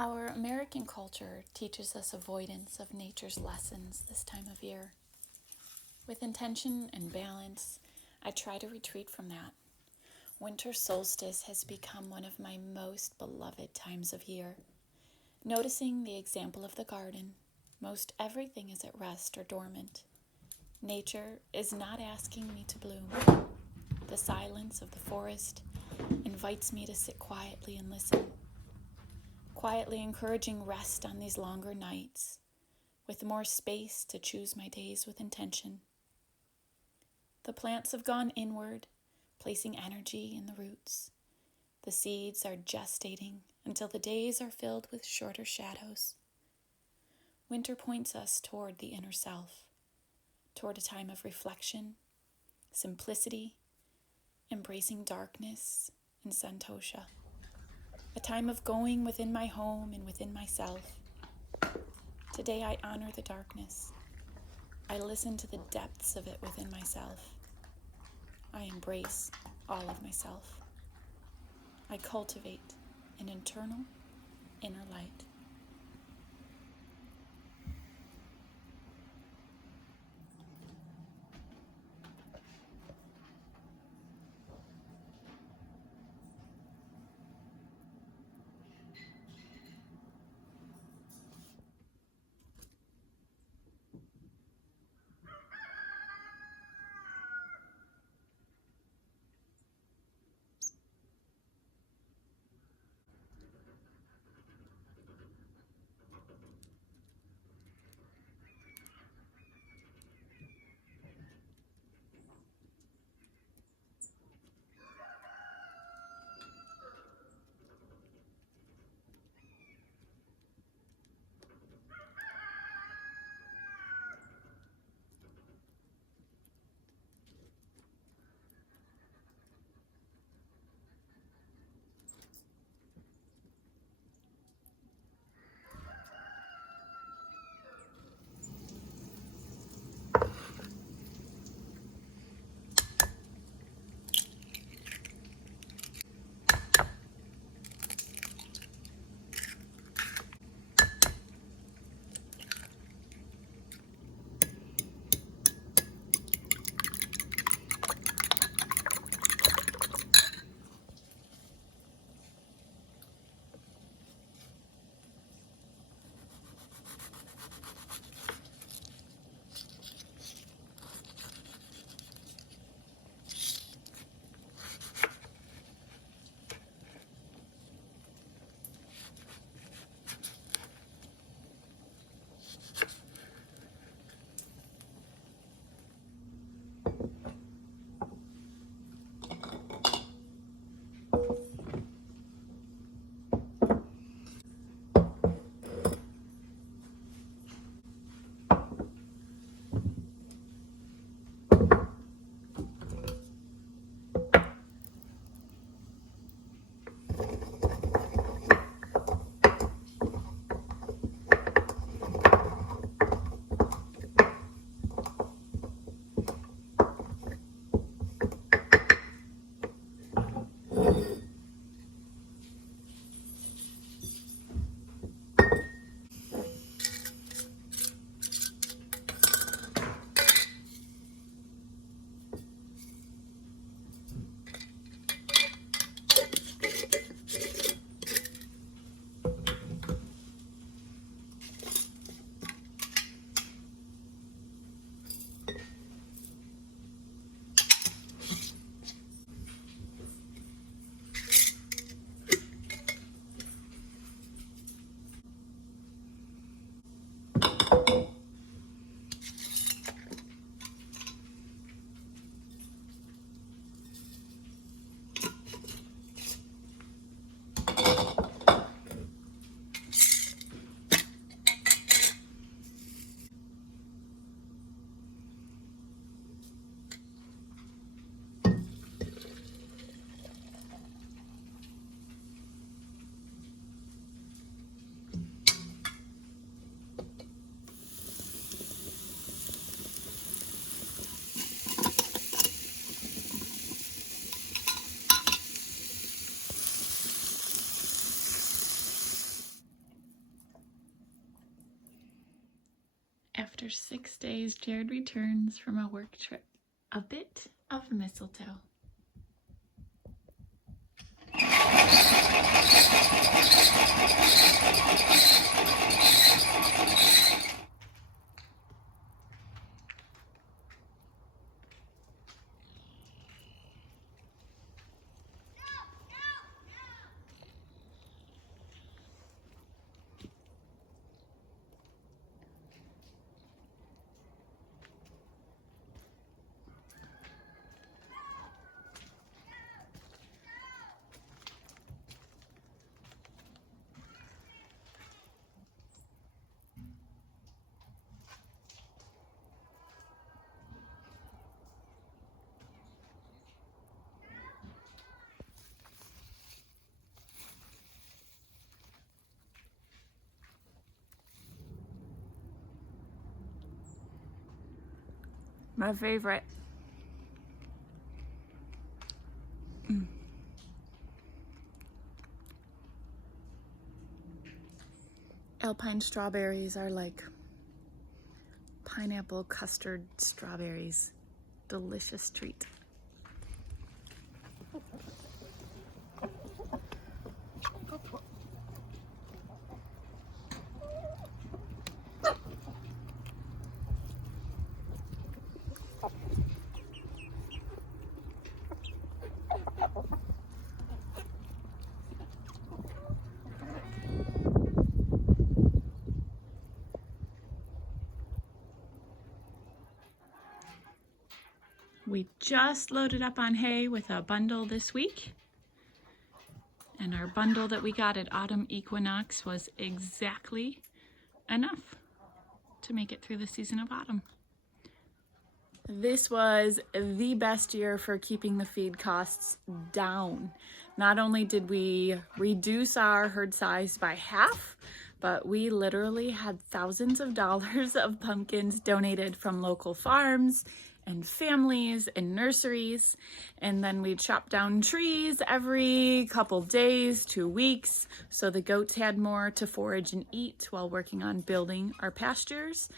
Our American culture teaches us avoidance of nature's lessons this time of year. With intention and balance, I try to retreat from that. Winter solstice has become one of my most beloved times of year. Noticing the example of the garden, most everything is at rest or dormant. Nature is not asking me to bloom. The silence of the forest invites me to sit quietly and listen. Quietly encouraging rest on these longer nights, with more space to choose my days with intention. The plants have gone inward, placing energy in the roots. The seeds are gestating until the days are filled with shorter shadows. Winter points us toward the inner self, toward a time of reflection, simplicity, embracing darkness, and santosha. A time of going within my home and within myself. Today I honor the darkness. I listen to the depths of it within myself. I embrace all of myself. I cultivate an internal inner light. After 6 days, Jared returns from a work trip. A bit of mistletoe. My favorite. Alpine strawberries are like pineapple custard strawberries. Delicious treat. We just loaded up on hay with a bundle this week. And our bundle that we got at autumn equinox was exactly enough to make it through the season of autumn. This was the best year for keeping the feed costs down. Not only did we reduce our herd size by half, but we literally had thousands of dollars of pumpkins donated from local farms and families and nurseries. And then we'd chop down trees every couple days, 2 weeks, so the goats had more to forage and eat while working on building our pastures.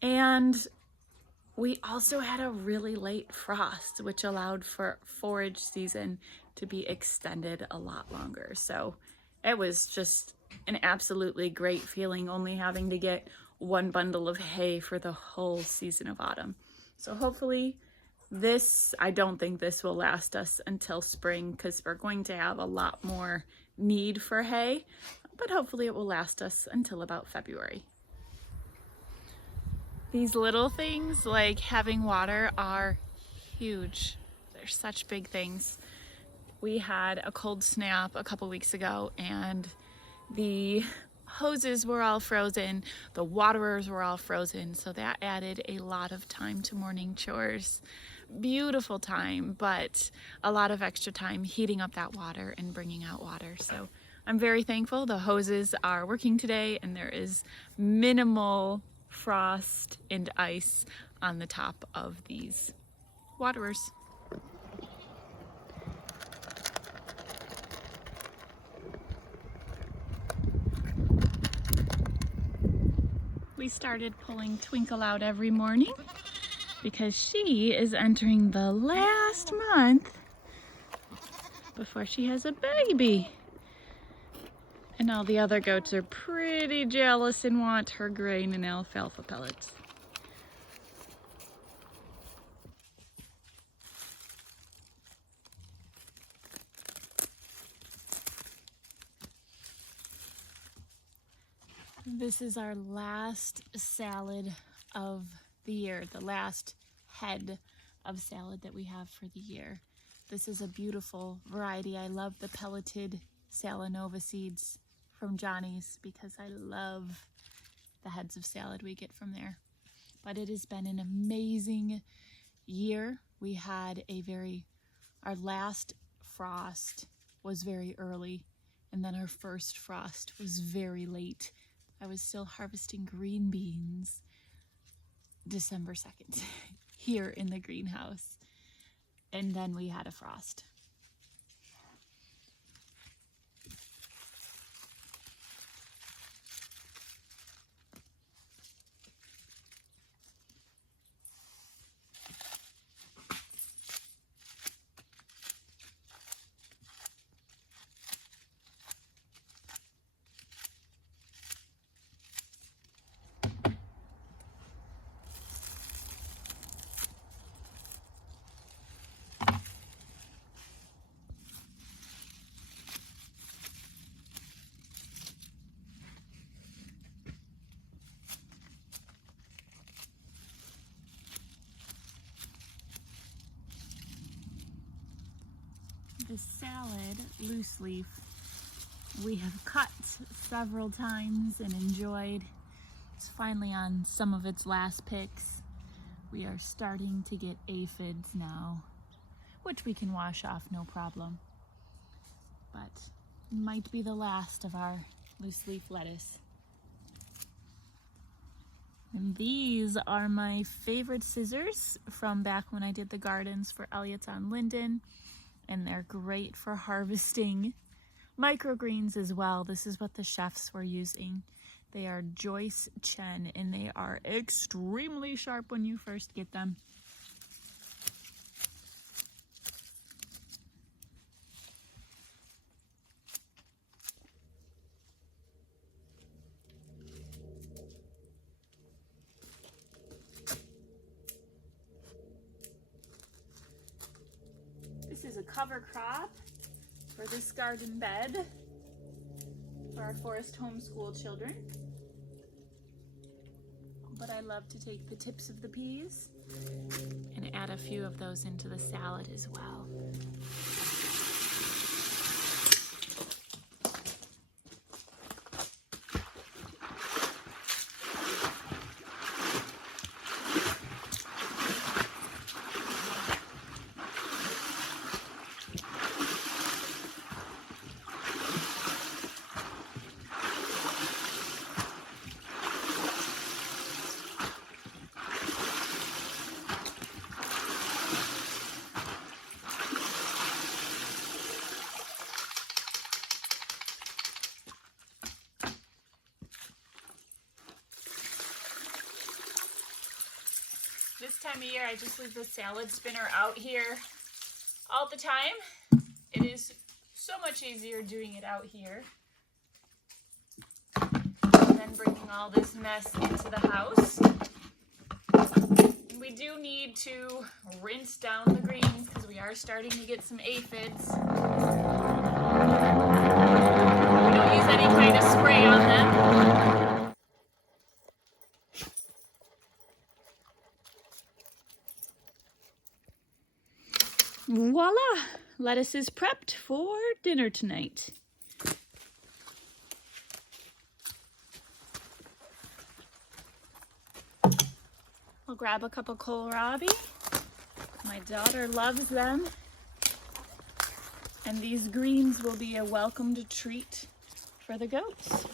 And we also had a really late frost, which allowed for forage season to be extended a lot longer. So it was just an absolutely great feeling only having to get one bundle of hay for the whole season of autumn. So hopefully I don't think this will last us until spring because we're going to have a lot more need for hay, but hopefully it will last us until about February. These little things like having water are huge. They're such big things. We had a cold snap a couple weeks ago and the hoses were all frozen, the waterers were all frozen, so that added a lot of time to morning chores. Beautiful time, but a lot of extra time heating up that water and bringing out water. So I'm very thankful the hoses are working today and there is minimal frost and ice on the top of these waterers. We started pulling Twinkle out every morning because she is entering the last month before she has a baby. And all the other goats are pretty jealous and want her grain and alfalfa pellets. This is our last salad of the year, the last head of salad that we have for the year. This is a beautiful variety. I love the pelleted Salanova seeds from Johnny's because I love the heads of salad we get from there. But it has been an amazing year. We had our last frost was very early, and then our first frost was very late. I was still harvesting green beans December 2nd here in the greenhouse. And then we had a frost. This salad, loose leaf, we have cut several times and enjoyed. It's finally on some of its last picks. We are starting to get aphids now, which we can wash off no problem. But it might be the last of our loose leaf lettuce. And these are my favorite scissors from back when I did the gardens for Elliot's on Linden. And they're great for harvesting microgreens as well. This is what the chefs were using. They are Joyce Chen, and they are extremely sharp when you first get them. This is a cover crop for this garden bed for our forest homeschool children. But I love to take the tips of the peas and add a few of those into the salad as well. This time of year, I just leave the salad spinner out here all the time. It is so much easier doing it out here than bringing all this mess into the house. We do need to rinse down the greens because we are starting to get some aphids. We don't use any kind of spray on them. Voila! Lettuce is prepped for dinner tonight. I'll grab a cup of kohlrabi. My daughter loves them. And these greens will be a welcomed treat for the goats.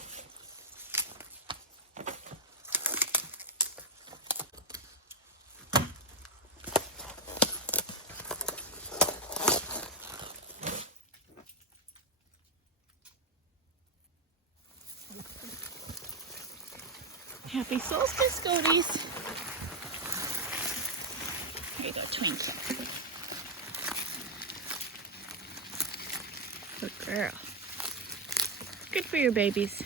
Happy solstice, goaties. Here you go, Twink. Good girl. Good for your babies.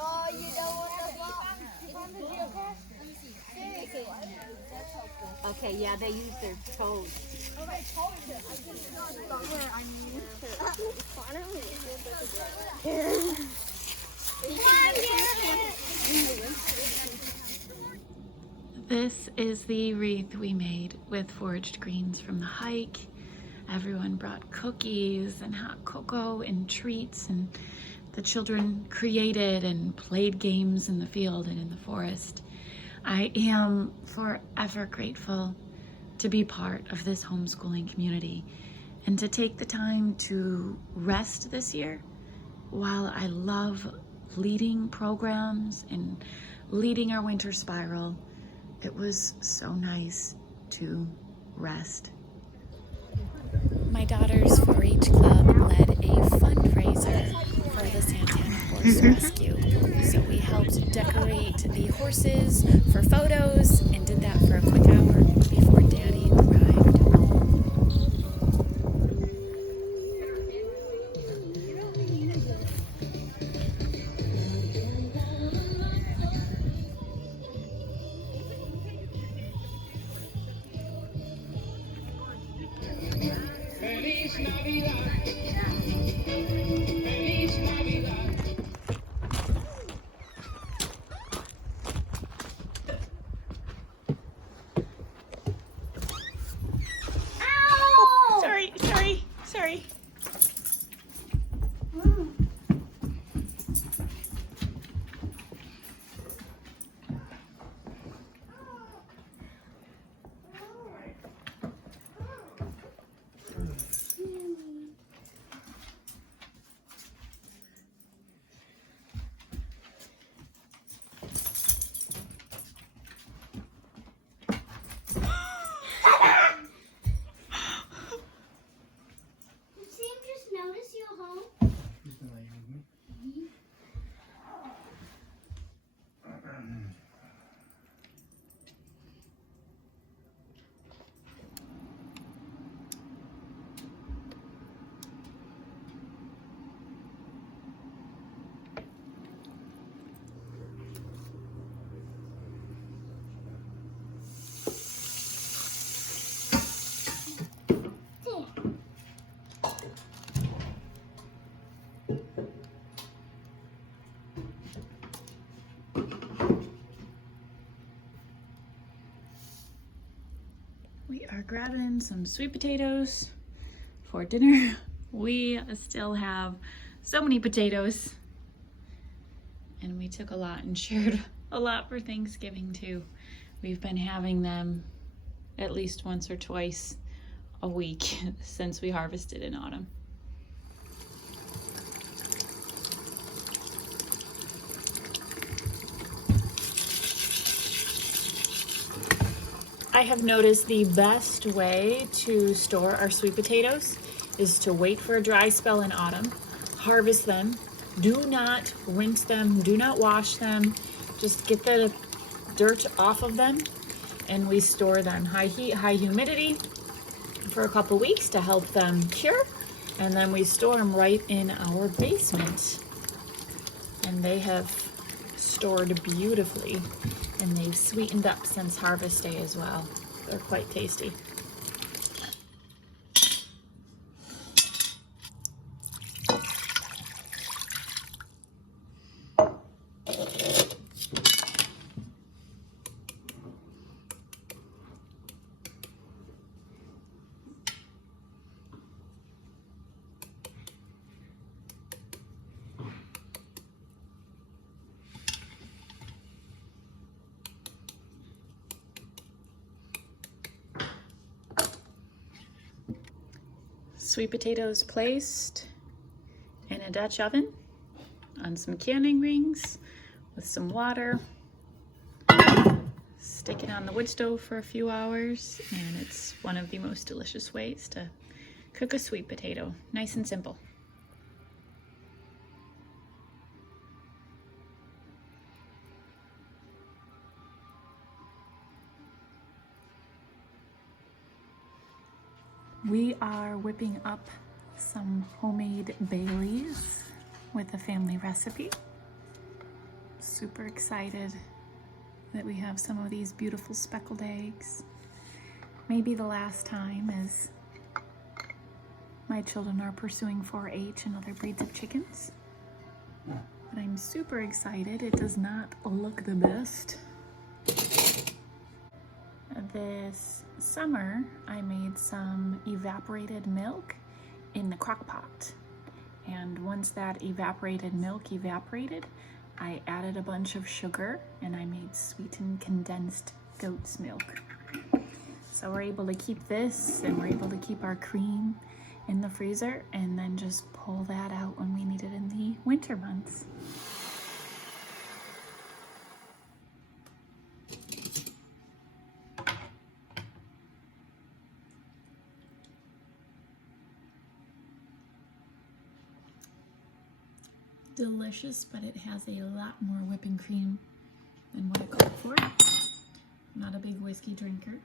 Oh, you don't want to go? Okay, yeah, they use their toes. This is the wreath we made with foraged greens from the hike. Everyone brought cookies and hot cocoa and treats, and the children created and played games in the field and in the forest. I am forever grateful to be part of this homeschooling community and to take the time to rest this year. While I love leading programs and leading our winter spiral, it was so nice to rest. My daughter's 4-H club led a fundraiser for the Santana Horse Rescue. So we helped decorate the horses for photos and did that for a quick hour before Daddy arrived home. Feliz Navidad. Feliz Navidad. Oh, sorry. Did Sam just notice you home? We are grabbing some sweet potatoes for dinner. We still have so many potatoes, and we took a lot and shared a lot for Thanksgiving too. We've been having them at least once or twice a week since we harvested in autumn. I have noticed the best way to store our sweet potatoes is to wait for a dry spell in autumn, harvest them, do not rinse them, do not wash them, just get the dirt off of them, and we store them high heat, high humidity for a couple weeks to help them cure, and then we store them right in our basement. And they have stored beautifully, and they've sweetened up since harvest day as well. They're quite tasty. Sweet potatoes placed in a Dutch oven on some canning rings with some water. Stick it on the wood stove for a few hours, and it's one of the most delicious ways to cook a sweet potato. Nice and simple. We are whipping up some homemade Baileys with a family recipe. Super excited that we have some of these beautiful speckled eggs. Maybe the last time, as my children are pursuing 4-H and other breeds of chickens. But I'm super excited. It does not look the best. This summer, I made some evaporated milk in the crock pot. And once that evaporated milk evaporated, I added a bunch of sugar and I made sweetened condensed goat's milk. So we're able to keep this, and we're able to keep our cream in the freezer and then just pull that out when we need it in the winter months. Delicious, but it has a lot more whipping cream than what it called for. Not a big whiskey drinker.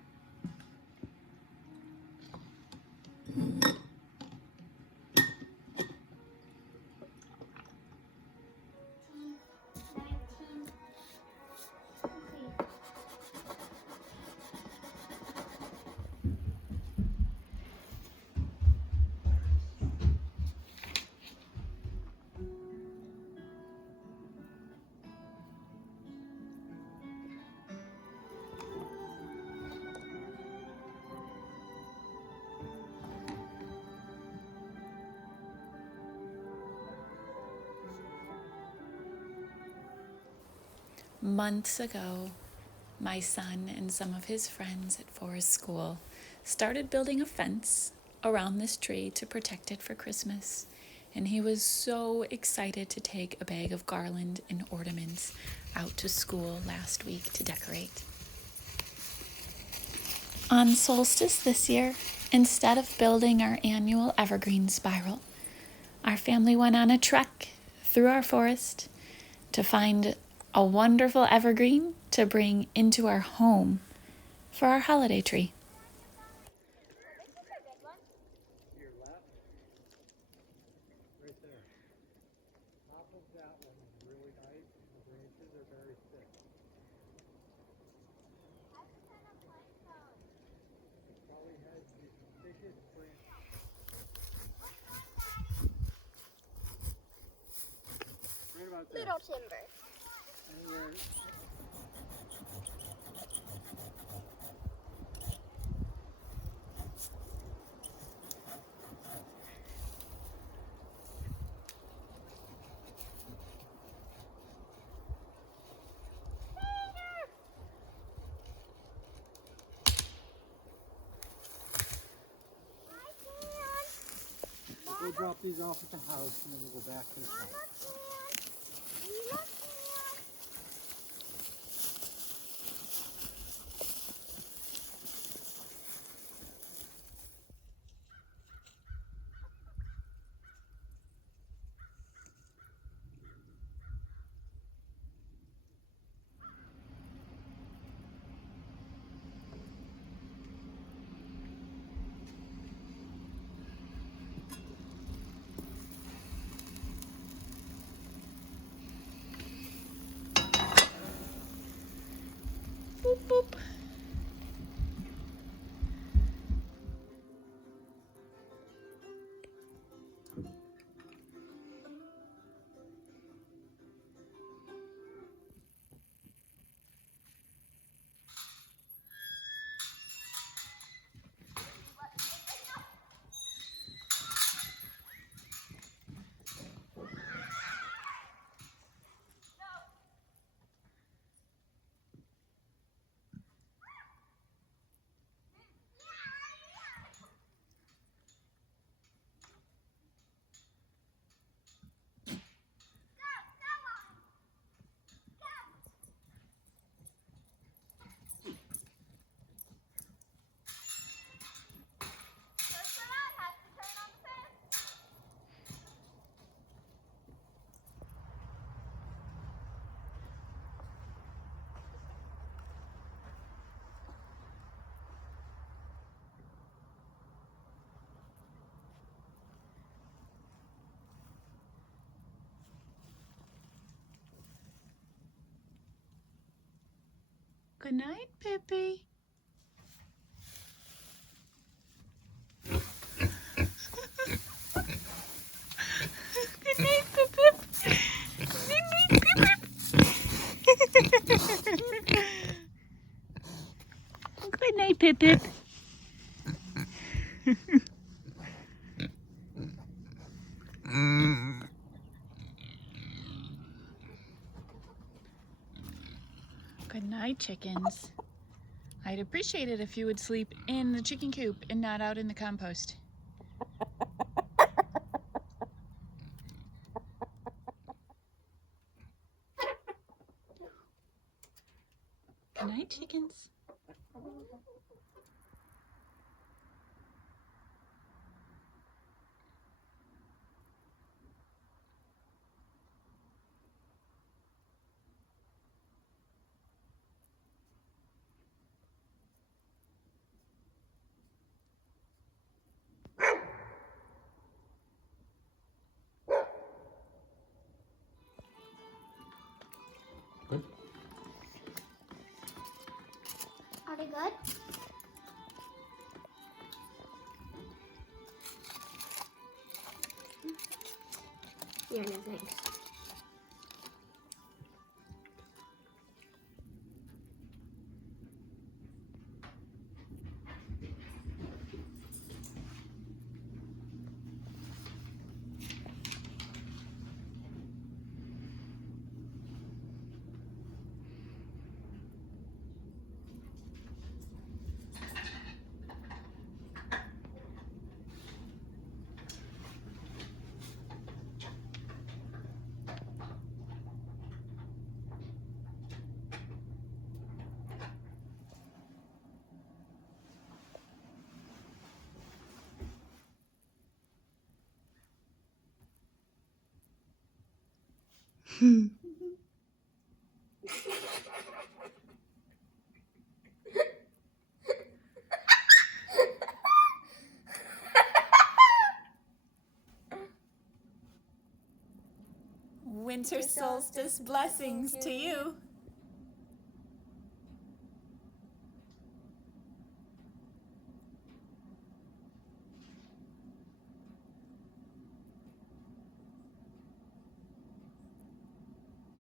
Months ago, my son and some of his friends at Forest School started building a fence around this tree to protect it for Christmas. And he was so excited to take a bag of garland and ornaments out to school last week to decorate. On Solstice this year, instead of building our annual evergreen spiral, our family went on a trek through our forest to find a wonderful evergreen to bring into our home for our holiday tree. Your left, right there. Top of that one is really nice, and the branches are very thick. It probably has the thickest branch. Right about there. Little timber. And we're We'll drop these off at the house and then we'll go back to the house. Good night, Pippi. Good night, Pip Pip. Good night, Pip Pip. Good night, Pip Pip. Good night, chickens. I'd appreciate it if you would sleep in the chicken coop and not out in the compost. Good night, chickens. Good. Are they good? Yeah, no thanks. Winter solstice blessings to you.